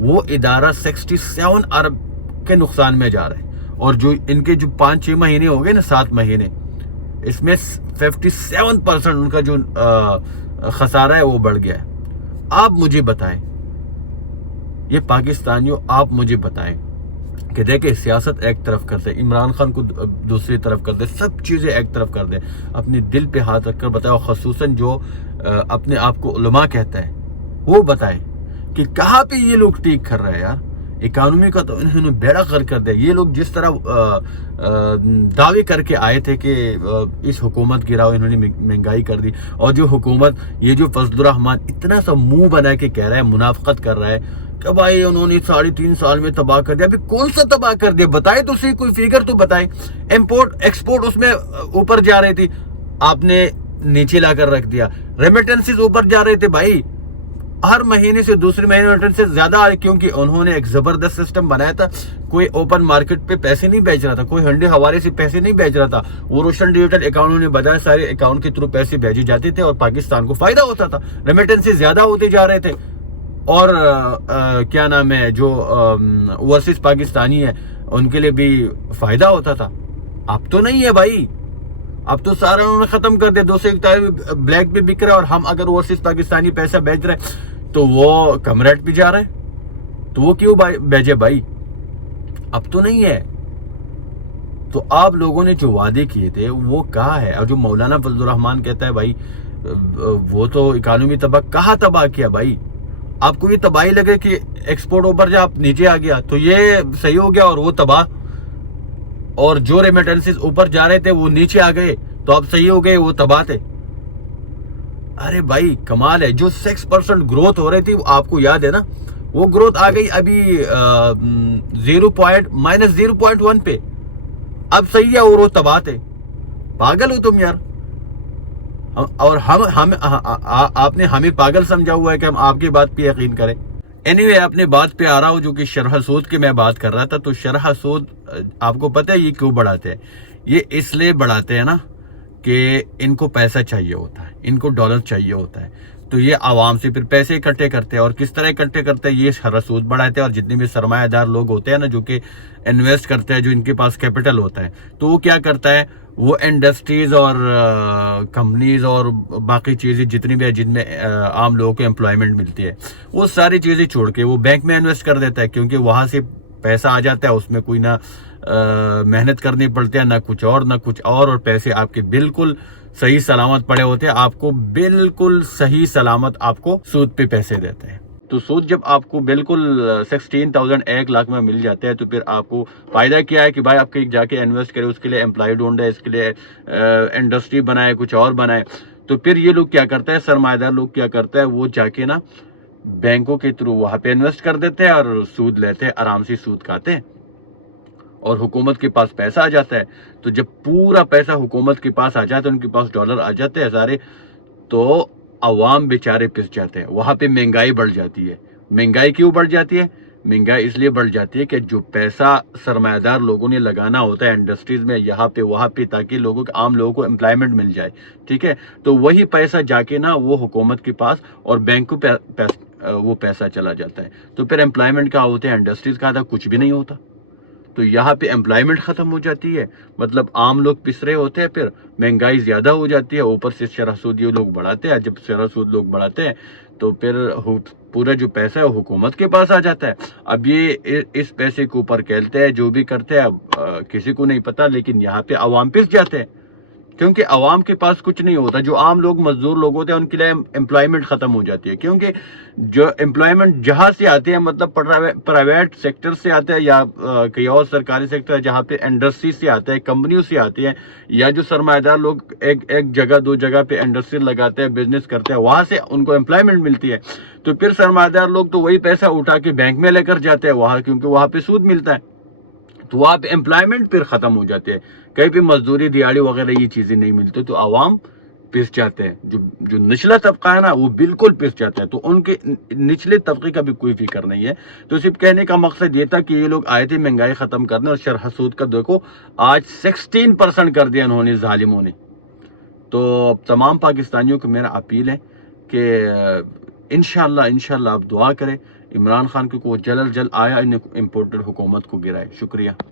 وہ ادارہ 67 ارب کے نقصان میں جا رہا ہے، اور جو ان کے جو 5-6 مہینے ہو گئے نا، 7 مہینے، اس میں 57% ان کا جو خسارہ ہے وہ بڑھ گیا ہے۔ آپ مجھے بتائیں، یہ پاکستانیوں آپ مجھے بتائیں کہ دیکھیں سیاست ایک طرف کرتے، عمران خان کو دوسری طرف کرتے، سب چیزیں ایک طرف کر دیں، اپنے دل پہ ہاتھ رکھ کر بتاؤ، خصوصاً جو اپنے آپ کو علماء کہتا ہے وہ بتائیں کہ کہاں پہ یہ لوگ ٹھیک کر رہے ہیں یار۔ اکانومی کا تو انہوں نے بیڑا غرق کر دیا۔ یہ لوگ جس طرح دعوے کر کے آئے تھے کہ اس حکومت گراؤ، انہوں نے مہنگائی کر دی، اور جو حکومت یہ جو فضل الرحمان اتنا سا منہ بنا کے کہہ رہا ہے، منافقت کر رہا ہے کہ بھائی انہوں نے 3.5 سال میں تباہ کر دیا۔ ابھی کون سا تباہ کر دیا؟ بتائے تو صحیح، کوئی فگر تو بتائے۔ امپورٹ ایکسپورٹ اس میں اوپر جا رہی تھی، آپ نے نیچے لا کر رکھ دیا۔ ریمیٹنسز اوپر جا رہے تھے بھائی، ہر مہینے سے دوسرے مہینے ریمیٹنسز زیادہ آ رہے، کیونکہ انہوں نے ایک زبردست سسٹم بنایا تھا۔ کوئی اوپن مارکیٹ پہ پیسے نہیں بیچ رہا تھا، کوئی ہنڈے حوالے سے پیسے نہیں بیچ رہا تھا، وہ روشن ڈیجیٹل اکاؤنٹ نے بتایا، سارے اکاؤنٹ کے تھرو پیسے بھیجے جاتے تھے اور پاکستان کو فائدہ ہوتا تھا، ریمیٹنسز زیادہ ہوتے جا رہے تھے، اور کیا نام ہے، جو اوورسیز پاکستانی ہے ان کے لیے بھی فائدہ ہوتا تھا۔ اب تو نہیں ہے بھائی، اب تو سارا انہوں نے ختم کر دیا۔ 241 بلیک پہ بک رہا ہے، اور ہم اگر اوورسیز پاکستانی پیسہ بیچ رہے ہیں تو وہ کم ریٹ پہ جا رہا ہے، تو وہ کیوں بیچے بھائی؟ اب تو نہیں ہے۔ تو آپ لوگوں نے جو وعدے کیے تھے وہ کہاں ہے؟ اور جو مولانا فضل الرحمان کہتا ہے بھائی وہ تو اکانومی تباہ، کہاں تباہ کیا بھائی؟ آپ کو یہ تباہی لگے کہ ایکسپورٹ اوپر جا آپ نیچے آ گیا تو یہ صحیح ہو گیا، اور وہ تباہ، اور جو ریمیٹنسز اوپر جا رہے تھے وہ نیچے آ گئے تو آپ صحیح ہو گئے، وہ تباہ تھے۔ ارے بھائی کمال ہے۔ جو 6% گروتھ ہو رہی تھی آپ کو یاد ہے نا، وہ گروتھ آ گئی ابھی -0.1 پہ، اب صحیح ہے، اور وہ تباہ تھے۔ پاگل ہو تم یار، اور آپ نے ہمیں پاگل سمجھا ہوا ہے کہ ہم آپ کی بات پہ یقین کریں۔ اینیوے اپنے بات پہ آ رہا ہوں، جو کہ شرح سود کی میں بات کر رہا تھا۔ تو شرح سود آپ کو پتہ ہے یہ کیوں بڑھاتے ہیں؟ یہ اس لیے بڑھاتے ہیں نا کہ ان کو پیسہ چاہیے ہوتا ہے، ان کو ڈالر چاہیے ہوتا ہے، تو یہ عوام سے پھر پیسے اکٹھے کرتے ہیں، اور کس طرح اکٹھے کرتے ہیں؟ یہ شرح سود بڑھاتے ہیں، اور جتنے بھی سرمایہ دار لوگ ہوتے ہیں نا جو کہ انویسٹ کرتے ہیں، جو ان کے پاس کیپٹل ہوتا ہے، تو وہ کیا کرتا ہے؟ وہ انڈسٹریز اور کمپنیز اور باقی چیزیں جتنی بھی ہیں جن میں عام لوگوں کو امپلائمنٹ ملتی ہے، وہ ساری چیزیں چھوڑ کے وہ بینک میں انویسٹ کر دیتا ہے، کیونکہ وہاں سے پیسہ آ جاتا ہے، اس میں کوئی نہ محنت کرنی پڑتی ہے، نہ کچھ اور پیسے آپ کے بالکل صحیح سلامت پڑے ہوتے ہیں، آپ کو بالکل صحیح سلامت آپ کو سود پہ پیسے دیتے ہیں۔ تو سود جب آپ کو بالکل 16,000 1 لاکھ میں مل جاتے ہیں، تو پھر آپ کو فائدہ کیا ہے کہ بھائی آپ کہیں جا کے انویسٹ کرے، اس کے لیے امپلائی ڈھونڈے، اس کے لیے انڈسٹری بنائے، کچھ اور بنائے۔ تو پھر یہ لوگ کیا کرتا ہے، سرمایہ دار لوگ کیا کرتا ہے، وہ جا کے نا بینکوں کے تھرو وہاں پہ انویسٹ کر دیتے ہیں، اور سود لیتے ہیں، آرام سے سود کھاتے ہیں، اور حکومت کے پاس پیسہ آ جاتا ہے۔ تو جب پورا پیسہ حکومت کے پاس آ جاتا ہے، ان کے پاس ڈالر آ جاتے ہیں سارے، تو عوام بیچارے پس جاتے ہیں، وہاں پہ مہنگائی بڑھ جاتی ہے۔ مہنگائی کیوں بڑھ جاتی ہے؟ مہنگائی اس لیے بڑھ جاتی ہے کہ جو پیسہ سرمایہ دار لوگوں نے لگانا ہوتا ہے انڈسٹریز میں، یہاں پہ وہاں پہ، تاکہ عام لوگوں کو امپلائمنٹ مل جائے، ٹھیک ہے، تو وہی پیسہ جا کے نا وہ حکومت کے پاس اور بینک کو وہ پیسہ چلا جاتا ہے۔ تو پھر امپلائمنٹ کیا ہوتا ہے؟ انڈسٹریز کا تھا کچھ بھی نہیں ہوتا، تو یہاں پہ امپلائمنٹ ختم ہو جاتی ہے، مطلب عام لوگ پس رہے ہوتے ہیں، پھر مہنگائی زیادہ ہو جاتی ہے، اوپر سے شرح سود یہ لوگ بڑھاتے ہیں۔ جب شرح سود لوگ بڑھاتے ہیں تو پھر پورا جو پیسہ ہے وہ حکومت کے پاس آ جاتا ہے۔ اب یہ اس پیسے کے اوپر کھیلتے ہیں، جو بھی کرتے ہیں، اب کسی کو نہیں پتا، لیکن یہاں پہ عوام پس جاتے ہیں، کیونکہ عوام کے پاس کچھ نہیں ہوتا۔ جو عام لوگ مزدور لوگ ہوتے ہیں ان کے لیے امپلائمنٹ ختم ہو جاتی ہے، کیونکہ جو امپلائمنٹ جہاں سے آتے ہیں، مطلب پرائیویٹ سیکٹر سے آتے ہیں، یا کئی اور سرکاری سیکٹر ہے جہاں پہ انڈسٹری سے آتے ہیں، کمپنیوں سے آتے ہیں، یا جو سرمایہ دار لوگ ایک جگہ 2 جگہ پہ انڈسٹری لگاتے ہیں، بزنس کرتے ہیں، وہاں سے ان کو امپلائمنٹ ملتی ہے۔ تو پھر سرمایہ دار لوگ تو وہی پیسہ اٹھا کے بینک میں لے کر جاتے ہیں وہاں، کیونکہ وہاں پہ سود ملتا ہے، تو وہاں پہ امپلائمنٹ پھر ختم ہو جاتے ہیں، کہیں پہ مزدوری دیہڑی وغیرہ یہ چیزیں نہیں ملتی، تو عوام پس جاتے ہیں۔ جو نچلا طبقہ ہے نا وہ بالکل پس جاتا ہے، تو ان کے نچلے طبقے کا بھی کوئی فکر نہیں ہے۔ تو صرف کہنے کا مقصد یہ تھا کہ یہ لوگ آئے تھے مہنگائی ختم کرنے، اور شرح سود کا دیکھو آج 16% کر دیا انہوں نے، ظالموں نے۔ تو تمام پاکستانیوں کو میرا اپیل ہے کہ انشاءاللہ آپ دعا کریں، عمران خان کو جلد از جلد آیا ان امپورٹڈ حکومت کو گرائے. شکریہ.